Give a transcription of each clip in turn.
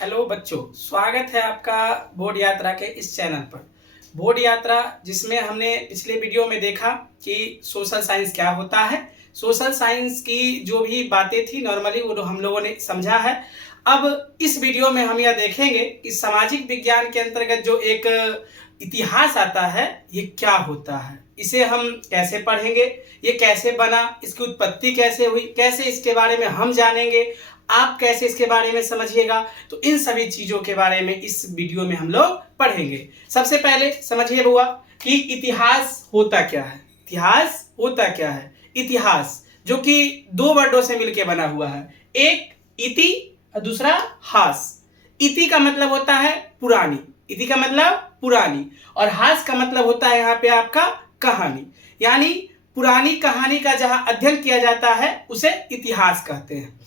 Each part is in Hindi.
हेलो बच्चों, स्वागत है आपका बोर्ड यात्रा के इस चैनल पर। बोर्ड यात्रा जिसमें हमने पिछले वीडियो में देखा कि सोशल साइंस क्या होता है। सोशल साइंस की जो भी बातें थी नॉर्मली वो हम लोगों ने समझा है। अब इस वीडियो में हम यह देखेंगे कि सामाजिक विज्ञान के अंतर्गत जो एक इतिहास आता है ये क्या होता है, इसे हम कैसे पढ़ेंगे, ये कैसे बना, इसकी उत्पत्ति कैसे हुई, कैसे इसके बारे में हम जानेंगे, आप कैसे इसके बारे में समझिएगा। तो इन सभी चीजों के बारे में इस वीडियो में हम लोग पढ़ेंगे। सबसे पहले समझिए बुआ कि इतिहास होता क्या है। इतिहास होता क्या है? इतिहास जो कि दो वर्डों से मिलकर बना हुआ है, एक इति और दूसरा हास। इति का मतलब होता है पुरानी, इति का मतलब पुरानी, और हास का मतलब होता है यहाँ पे आपका कहानी। यानी पुरानी कहानी का जहां अध्ययन किया जाता है उसे इतिहास कहते हैं।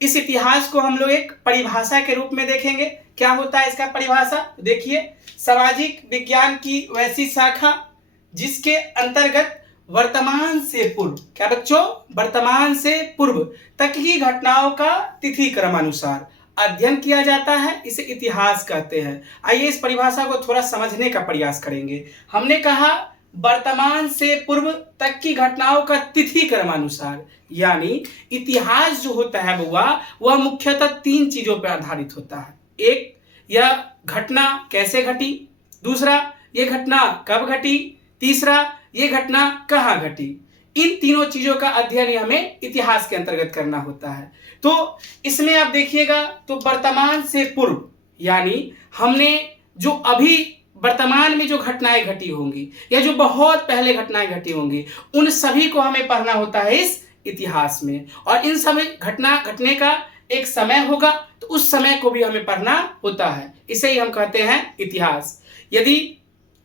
इस इतिहास को हम लोग एक परिभाषा के रूप में देखेंगे। क्या होता है इसका परिभाषा? देखिए, सामाजिक विज्ञान की वैसी शाखा जिसके अंतर्गत वर्तमान से पूर्व, क्या बच्चों, वर्तमान से पूर्व तक की घटनाओं का तिथि क्रमानुसार अध्ययन किया जाता है, इसे इतिहास कहते हैं। आइए इस परिभाषा को थोड़ा समझने का प्रयास करेंगे। हमने कहा वर्तमान से पूर्व तक की घटनाओं का तिथि क्रमानुसार, यानी इतिहास जो होता है बुआ वह मुख्यतः तीन चीजों पर आधारित होता है। एक, यह घटना कैसे घटी, दूसरा यह घटना कब घटी, तीसरा यह घटना कहाँ घटी। इन तीनों चीजों का अध्ययन हमें इतिहास के अंतर्गत करना होता है। तो इसमें आप देखिएगा तो वर्तमान से पूर्व यानी हमने जो अभी वर्तमान में जो घटनाएं घटी होंगी या जो बहुत पहले घटनाएं घटी होंगी उन सभी को हमें पढ़ना होता है इस इतिहास में। और इन सभी घटना घटने का एक समय होगा तो उस समय को भी हमें पढ़ना होता है, इसे ही हम कहते हैं इतिहास। यदि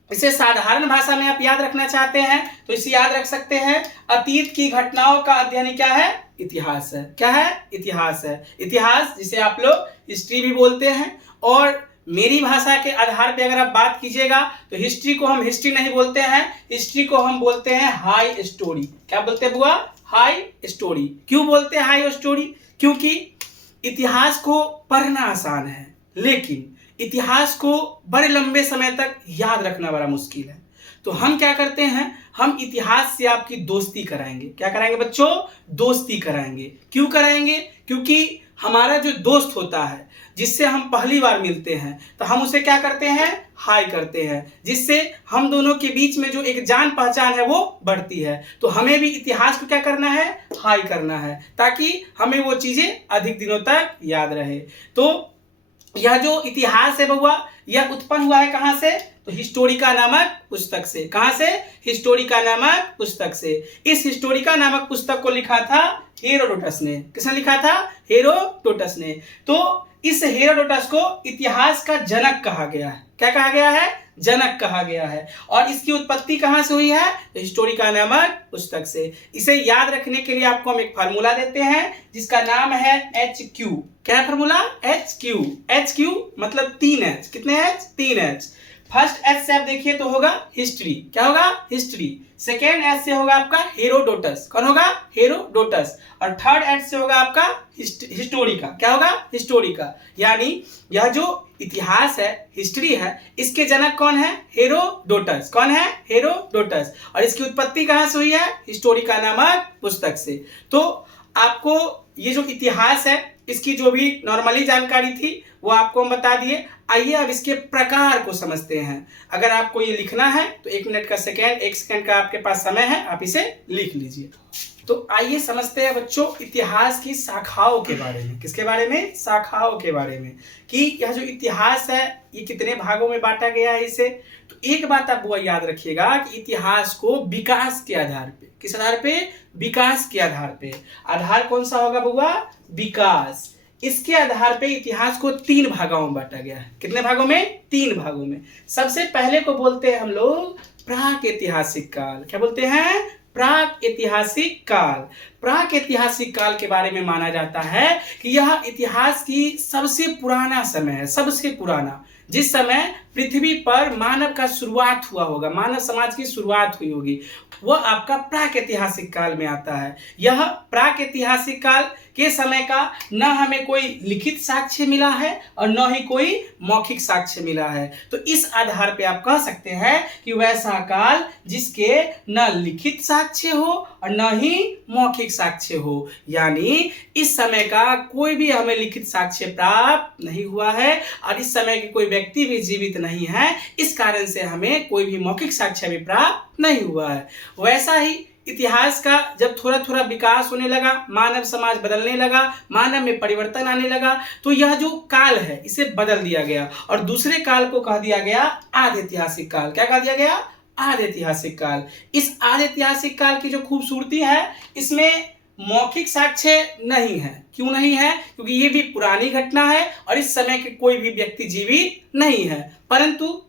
इसे साधारण भाषा में आप याद रखना चाहते हैं तो इसे याद रख सकते हैं, अतीत की घटनाओं का अध्ययन क्या है? इतिहास है। क्या है? इतिहास है। इतिहास जिसे आप लोग हिस्ट्री भी बोलते हैं। और मेरी भाषा के आधार पे अगर आप बात कीजिएगा तो हिस्ट्री को हम हिस्ट्री नहीं बोलते हैं, हिस्ट्री को हम बोलते हैं हाई स्टोरी। क्या बोलते हैं बुआ? High story. क्यों बोलते हैं हाई स्टोरी? क्योंकि इतिहास को पढ़ना आसान है लेकिन इतिहास को बड़े लंबे समय तक याद रखना बड़ा मुश्किल है। तो हम क्या करते हैं, हम इतिहास से आपकी दोस्ती कराएंगे। क्या कराएंगे बच्चों? दोस्ती कराएंगे। क्यों कराएंगे? क्योंकि हमारा जो दोस्त होता है जिससे हम पहली बार मिलते हैं तो हम उसे क्या करते हैं? हाय करते हैं, जिससे हम दोनों के बीच में जो एक जान पहचान है वो बढ़ती है। तो हमें भी इतिहास को क्या करना है? हाय करना है, ताकि हमें वो चीजें अधिक दिनों तक याद रहे। तो यह जो इतिहास है बउआ यह उत्पन्न हुआ है कहां से? तो हिस्टोरिका नामक पुस्तक से। कहां से? हिस्टोरिका नामक पुस्तक से। इस हिस्टोरिका नामक पुस्तक को लिखा था हेरोडोटस ने। किसने लिखा था? हेरोडोटस ने। तो इस हेरोडोटस को इतिहास का जनक कहा गया है। क्या कहा गया है? जनक कहा गया है। और इसकी उत्पत्ति कहां से हुई है? तो हिस्टोरिका नामक पुस्तक से। इसे याद रखने के लिए आपको हम एक फार्मूला देते हैं जिसका नाम है HQ। क्या फार्मूला? HQ। HQ मतलब 3H। कितने H? 3H। फर्स्ट एच से आप देखिए तो होगा हिस्ट्री। क्या होगा? हिस्ट्री। सेकेंड एच से होगा आपका हेरोडोटस। कौन होगा? हेरोडोटस। और थर्ड एच से होगा आपका हिस्टोरिका। क्या होगा? हिस्टोरिका। यानी यह जो इतिहास है, हिस्ट्री है, इसके जनक कौन है? हेरोडोटस। कौन है? हेरोडोटस। और इसकी उत्पत्ति कहां से हुई है? हिस्टोरिका नामक पुस्तक से। तो आपको ये जो इतिहास है इसकी जो भी नॉर्मली जानकारी थी वो आपको हम बता दिए। आइए अब इसके प्रकार को समझते हैं। अगर आपको ये लिखना है तो 1 मिनट का सेकेंड, 1 सेकेंड का आपके पास समय है, आप इसे लिख लीजिए। तो आइए समझते हैं बच्चों इतिहास की शाखाओं के बारे में। किसके बारे में? शाखाओं के बारे में, कि यह जो इतिहास है ये कितने भागों में बांटा गया है इसे। तो एक बात आप वो याद रखिएगा कि इतिहास को विकास के आधार पे, किस आधार पे? विकास के आधार पे। आधार कौन सा होगा बुआ? विकास। इसके आधार पे इतिहास को 3 भागों में बांटा गया है। कितने भागों में? 3 भागों में। सबसे पहले को बोलते हैं हम लोग प्राक ऐतिहासिक काल। क्या बोलते हैं? प्राक ऐतिहासिक काल। प्राक ऐतिहासिक काल के बारे में माना जाता है कि यह इतिहास की सबसे पुराना समय है, सबसे पुराना, जिस समय पृथ्वी पर मानव का शुरुआत हुआ होगा, मानव समाज की शुरुआत हुई होगी, वह आपका प्राक ऐतिहासिक काल में आता है। यह प्राक ऐतिहासिक काल के समय का न हमें कोई लिखित साक्ष्य मिला है और न ही कोई मौखिक साक्ष्य मिला है। तो इस आधार पे आप कह सकते हैं कि वैसा काल जिसके न लिखित साक्ष्य हो और न ही मौखिक साक्ष्य हो, यानी इस समय का कोई भी हमें लिखित साक्ष्य प्राप्त नहीं हुआ है और इस समय के कोई व्यक्ति भी जीवित नहीं है, इस कारण से हमें कोई भी मौखिक साक्ष्य भी प्राप्त नहीं हुआ है। वैसा ही इतिहास का जब थोड़ा थोड़ा विकास होने लगा, मानव समाज बदलने लगा, मानव में परिवर्तन आने लगा, तो यह जो काल है इसे बदल दिया गया और दूसरे काल को कह दिया गया आदि ऐतिहासिक काल। क्या कह दिया गया? आदि ऐतिहासिक काल। इस आदि ऐतिहासिक काल की जो खूबसूरती है, इसमें मौखिक साक्ष्य नहीं है। क्यों नहीं है? क्योंकि ये भी पुरानी घटना है और इस समय के कोई भी व्यक्ति जीवित नहीं है, परंतु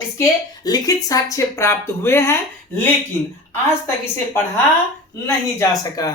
इसके लिखित साक्ष्य प्राप्त हुए हैं, लेकिन आज तक इसे पढ़ा नहीं जा सका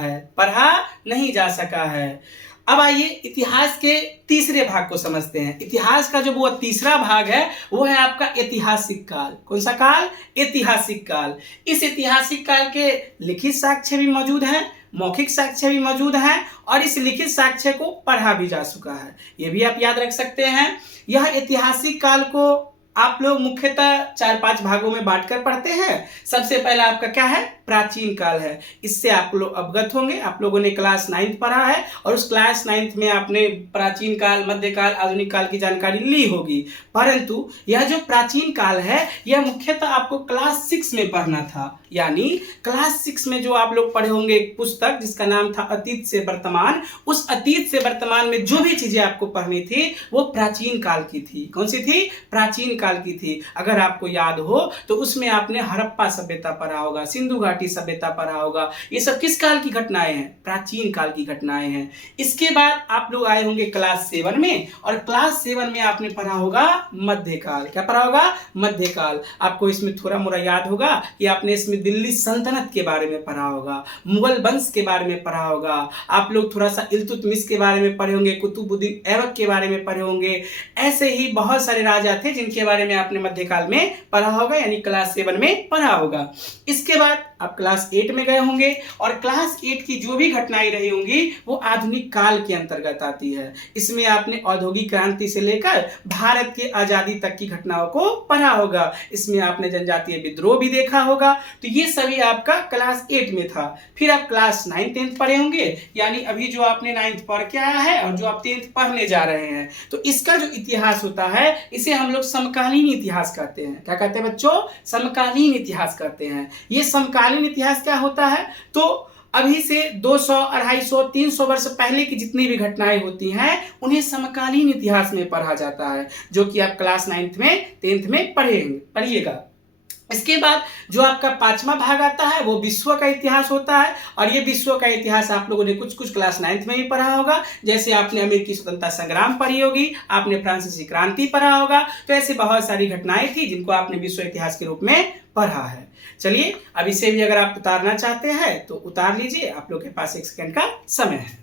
है। अब आइए इतिहास के तीसरे भाग को समझते हैं। इतिहास का जो वो तीसरा भाग है वो है आपका ऐतिहासिक काल। कौन सा काल? ऐतिहासिक काल। इस ऐतिहासिक काल के लिखित साक्ष्य भी मौजूद हैं, मौखिक साक्ष्य भी मौजूद हैं और इस लिखित साक्ष्य को पढ़ा भी जा चुका है। ये भी आप याद रख सकते हैं। यह ऐतिहासिक काल को आप लोग मुख्यतः 4-5 भागों में बांटकर पढ़ते हैं। सबसे पहला आपका क्या है? प्राचीन काल है। इससे आप लोग अवगत होंगे, आप लोगों ने क्लास 9th पढ़ा है और उस क्लास 9th में आपने प्राचीन काल, मध्यकाल, आधुनिक काल की जानकारी ली होगी। परंतु यह जो प्राचीन काल है यह मुख्यतः आपको क्लास 6 में पढ़ना था, यानी क्लास 6 में जो आप लोग पढ़े होंगे एक पुस्तक जिसका नाम था अतीत से वर्तमान। उस अतीत से वर्तमान में जो भी चीजें आपको पढ़नी थी वो प्राचीन काल की थी। कौन सी थी? प्राचीन काल की थी। अगर आपको याद हो तो उसमें आपने हड़प्पा सभ्यता पढ़ा होगा, सिंधु घाटी सभ्यता पढ़ा होगा। ये सब किस काल की घटनाएं हैं? प्राचीन काल की घटनाएं हैं। इसके बाद आप लोग आए होंगे क्लास 7 में और क्लास 7 में आपने पढ़ा होगा मध्यकाल। क्या पढ़ा होगा? मध्यकाल। आपको इसमें थोड़ा मोड़ा याद होगा कि आपने इसमें दिल्ली सल्तनत के बारे में पढ़ा होगा, मुगल वंश के बारे में पढ़ा होगा, आप लोग थोड़ा सा इल्तुतमिश के बारे में पढ़े होंगे, कुतुबुद्दीन ऐबक के बारे में पढ़े होंगे। ऐसे ही बहुत सारे राजा थे जिनके बारे में आपने मध्यकाल में पढ़ा होगा, यानी क्लास 7 में पढ़ा होगा। इसके बाद आप क्लास 8 में गए होंगे और क्लास 8 की जो भी घटनाएं रही होंगी वो आधुनिक काल के अंतर्गत आती है। इसमें आपने औद्योगिक क्रांति से लेकर भारत की आजादी तक की घटनाओं को पढ़ा होगा। इसमें आपने जनजातीय विद्रोह भी देखा होगा। तो ये सभी आपका क्लास 8 में था। फिर आप क्लास 9, 10 पढ़े होंगे, यानी अभी जो आपने 9th पढ़ के आया है और जो आप 10th पढ़ने जा रहे हैं, तो इसका जो इतिहास होता है इसे हम लोग समकालीन इतिहास कहते हैं। क्या कहते हैं बच्चों? समकालीन इतिहास कहते हैं। ये समकालीन इतिहास क्या होता है? तो अभी से 200, 250, 300 वर्ष पहले की जितनी भी घटनाएं होती हैं उन्हें समकालीन इतिहास में पढ़ा जाता है, जो कि आप क्लास 9th में, 10th में पढ़िएगा। इसके बाद जो आपका 5वां भाग आता है वो विश्व का इतिहास होता है और ये विश्व का इतिहास आप लोगों ने कुछ क्लास 9th में भी पढ़ा होगा। जैसे आपने अमेरिकी स्वतंत्रता संग्राम पढ़ी होगी, आपने फ्रांसीसी क्रांति पढ़ा होगा। तो ऐसी बहुत सारी घटनाएं थी जिनको आपने विश्व इतिहास के रूप में पढ़ा है। चलिए अब इसे भी अगर आप उतारना चाहते हैं तो उतार लीजिए, आप लोग के पास 1 सेकंड का समय है।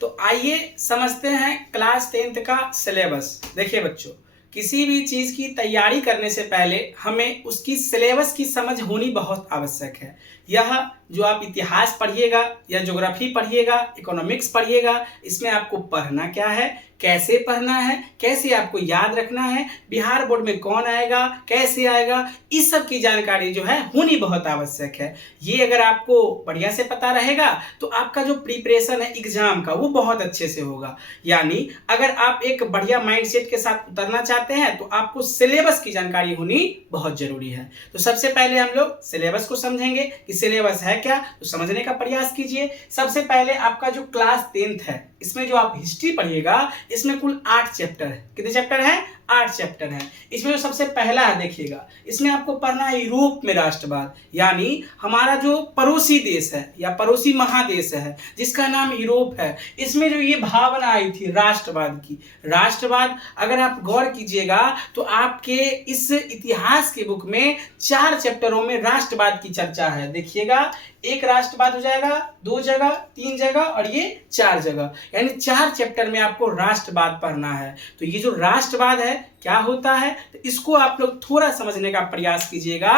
तो आइए समझते हैं क्लास 10th का सिलेबस। देखिए बच्चों, किसी भी चीज की तैयारी करने से पहले हमें उसकी सिलेबस की समझ होनी बहुत आवश्यक है। यह जो आप इतिहास पढ़िएगा या ज्योग्राफी पढ़िएगा, इकोनॉमिक्स पढ़िएगा, इसमें आपको पढ़ना क्या है, कैसे पढ़ना है, कैसे आपको याद रखना है, बिहार बोर्ड में कौन आएगा, कैसे आएगा, इस सब की जानकारी जो है होनी बहुत आवश्यक है। ये अगर आपको बढ़िया से पता रहेगा तो आपका जो प्रिपरेशन है एग्जाम का वो बहुत अच्छे से होगा। यानी अगर आप एक बढ़िया माइंडसेट के साथ उतरना चाहते हैं तो आपको सिलेबस की जानकारी होनी बहुत जरूरी है। तो सबसे पहले हम लोग सिलेबस को समझेंगे कि सिलेबस है क्या, तो समझने का प्रयास कीजिए। सबसे पहले आपका जो क्लास 10th है इसमें जो आप हिस्ट्री पढ़िएगा, इसमें कुल 8 चैप्टर है। कितने चैप्टर हैं? 8 चैप्टर हैं। इसमें जो सबसे पहला है देखिएगा, इसमें आपको पढ़ना है यूरोप में राष्ट्रवाद, यानी हमारा जो पड़ोसी देश है या पड़ोसी महादेश है जिसका नाम यूरोप है, इसमें जो ये भावना आई थी राष्ट्रवाद की। राष्ट्रवाद अगर आप गौर कीजिएगा तो आपके इस इतिहास के बुक में 4 चैप्टरों में राष्ट्रवाद की चर्चा है। देखिएगा, एक राष्ट्रवाद हो जाएगा 2 जगह, 3 जगह और ये 4 जगह, यानी 4 चैप्टर में आपको राष्ट्रवाद पढ़ना है। तो ये जो राष्ट्रवाद है क्या होता है, तो इसको आप लोग थोड़ा समझने का प्रयास कीजिएगा।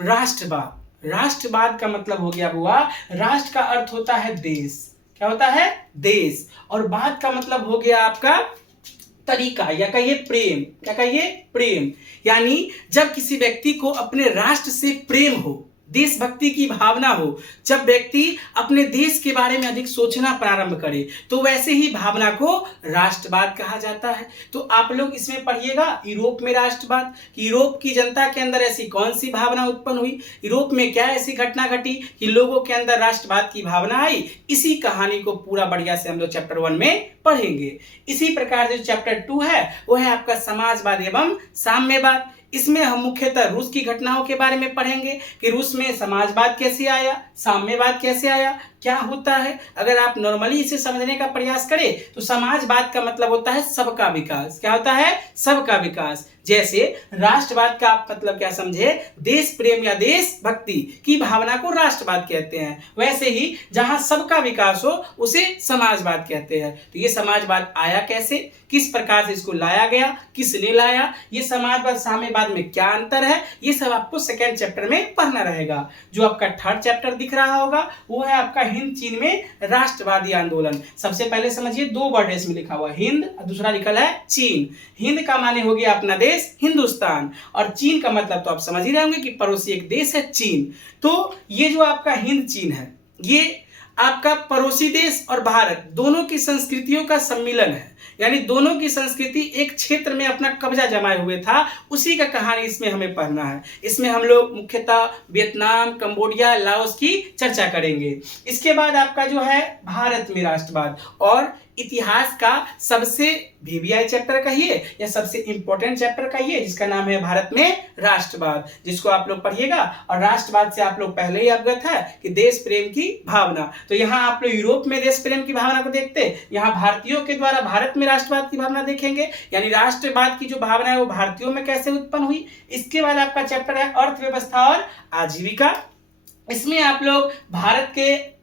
राष्ट्रवाद का मतलब हो गया बुआ, राष्ट्र का अर्थ होता है देश। क्या होता है? देश। और बाद का मतलब हो गया आपका तरीका, या कहिए प्रेम। क्या कहिए? प्रेम। यानी जब किसी व्यक्ति को अपने राष्ट्र से प्रेम हो, देशभक्ति की भावना हो, जब व्यक्ति अपने देश के बारे में अधिक सोचना प्रारंभ करे, तो वैसे ही भावना को राष्ट्रवाद कहा जाता है। तो आप लोग इसमें पढ़िएगा यूरोप में राष्ट्रवाद, यूरोप की जनता के अंदर ऐसी कौन सी भावना उत्पन्न हुई, यूरोप में क्या ऐसी घटना घटी कि लोगों के अंदर राष्ट्रवाद की भावना आई। इसी कहानी को पूरा बढ़िया से हम लोग चैप्टर 1 में पढ़ेंगे। इसी प्रकार से चैप्टर 2 है वो है आपका समाजवाद एवं साम्यवाद। इसमें हम मुख्यतः रूस की घटनाओं के बारे में पढ़ेंगे कि रूस में समाजवाद कैसे आया, साम्यवाद कैसे आया, क्या होता है। अगर आप नॉर्मली इसे समझने का प्रयास करें तो समाजवाद का मतलब होता है सबका विकास। क्या होता है? सबका विकास। जैसे राष्ट्रवाद का आप मतलब क्या समझे? देश प्रेम या देशभक्ति की भावना को राष्ट्रवाद कहते हैं। वैसे ही जहां सबका विकास हो उसे समाजवाद कहते हैं। तो ये समाजवाद आया कैसे, किस प्रकार से इसको लाया गया, किसने लाया, ये समाजवाद साम्यवाद में क्या अंतर है, ये सब आपको सेकेंड चैप्टर में पढ़ना रहेगा। जो आपका थर्ड चैप्टर दिख रहा होगा वो है आपका हिंद चीन में राष्ट्रवादी आंदोलन। सबसे पहले समझिए, 2 वर्ड इसमें लिखा हुआ, हिंद, दूसरा लिखा है चीन। हिंद का माने हो गया अपना देश हिंदुस्तान, और चीन का मतलब तो आप समझ ही रहे होंगे कि पड़ोसी एक देश है चीन। तो ये जो आपका हिंद चीन है, ये आपका पड़ोसी देश और भारत दोनों की संस्कृतियों का सम्मिलन है। यानी दोनों की संस्कृति एक क्षेत्र में अपना कब्जा जमाए हुए था, उसी का कहानी इसमें हमें पढ़ना है। इसमें हम लोग मुख्यतः वियतनाम, कंबोडिया, लाओस की चर्चा करेंगे। इसके बाद आपका जो है भारत में राष्ट्रवाद और इतिहास का सबसे वीवीआई चैप्टर कहिए या सबसे इंपॉर्टेंट चैप्टर कहिए, जिसका नाम है भारत में राष्ट्रवाद, जिसको आप लोग पढ़िएगा। और राष्ट्रवाद से आप लोग पहले ही अवगत है कि देश प्रेम की भावना। तो यहाँ आप लोग यूरोप में देश प्रेम की भावना को देखते, यहाँ भारतीयों के द्वारा भारत में राष्ट्रवाद की भावना देखेंगे, यानी राष्ट्रवाद की जो भावना है वो भारतीयों में कैसे उत्पन्न हुई। इसके बाद आपका चैप्टर है अर्थव्यवस्था और आजीविका। इसमें आप लोग भारत के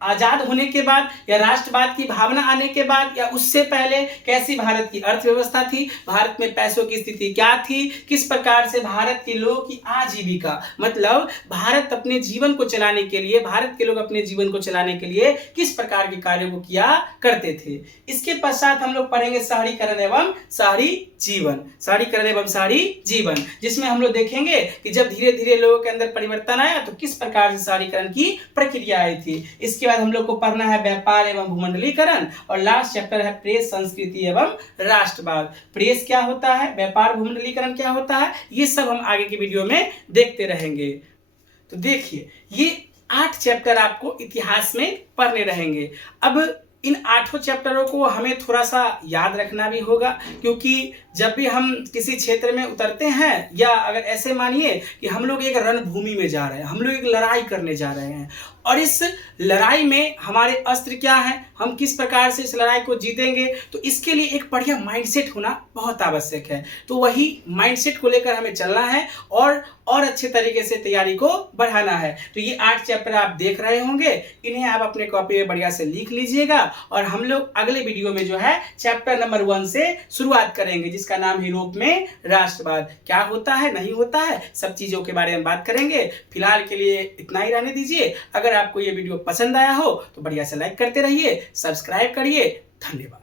आजाद होने के बाद या राष्ट्रवाद की भावना आने के बाद या उससे पहले कैसी भारत की अर्थव्यवस्था थी, भारत में पैसों की स्थिति क्या थी, किस प्रकार से भारत के लोगों की आजीविका, मतलब भारत अपने जीवन को चलाने के लिए, भारत के लोग अपने जीवन को चलाने के लिए किस प्रकार के कार्यों को किया करते थे। इसके पश्चात हम लोग पढ़ेंगे शहरीकरण एवं शहरी जीवन, शहरीकरण एवं शहरी जीवन, जिसमें हम लोग देखेंगे कि जब धीरे धीरे लोगों के अंदर परिवर्तन आया तो किस प्रकार से शहरीकरण की प्रक्रिया आई थी। इसके बाद हम लोग को पढ़ना है व्यापार एवं भूमंडलीकरण, और लास्ट चैप्टर है प्रेस, संस्कृति एवं राष्ट्रवाद। प्रेस क्या होता है, व्यापार, भूमंडलीकरण क्या होता है, ये सब हम आगे की वीडियो में देखते रहेंगे। तो देखिए ये 8 चैप्टर आपको इतिहास में पढ़ने रहेंगे। अब इन 8 चैप्टरों को हमें थोड़ा सा याद रखना भी होगा, क्योंकि जब भी हम किसी क्षेत्र में उतरते हैं, या अगर ऐसे मानिए कि हम लोग एक रणभूमि में जा रहे हैं, हम लोग एक लड़ाई करने जा रहे हैं, और इस लड़ाई में हमारे अस्त्र क्या हैं, हम किस प्रकार से इस लड़ाई को जीतेंगे, तो इसके लिए एक बढ़िया माइंडसेट होना बहुत आवश्यक है। तो वही माइंडसेट को लेकर हमें चलना है और अच्छे तरीके से तैयारी को बढ़ाना है। तो ये 8 चैप्टर आप देख रहे होंगे, इन्हें आप अपने कॉपी में बढ़िया से लिख लीजिएगा, और हम लोग अगले वीडियो में जो है चैप्टर नंबर 1 से शुरुआत करेंगे, जिसका नाम यूरोप में राष्ट्रवाद क्या होता है, नहीं होता है, सब चीजों के बारे में बात करेंगे। फिलहाल के लिए इतना ही रहने दीजिए। अगर आपको ये वीडियो पसंद आया हो तो बढ़िया से लाइक करते रहिए, सब्सक्राइब करिए। धन्यवाद।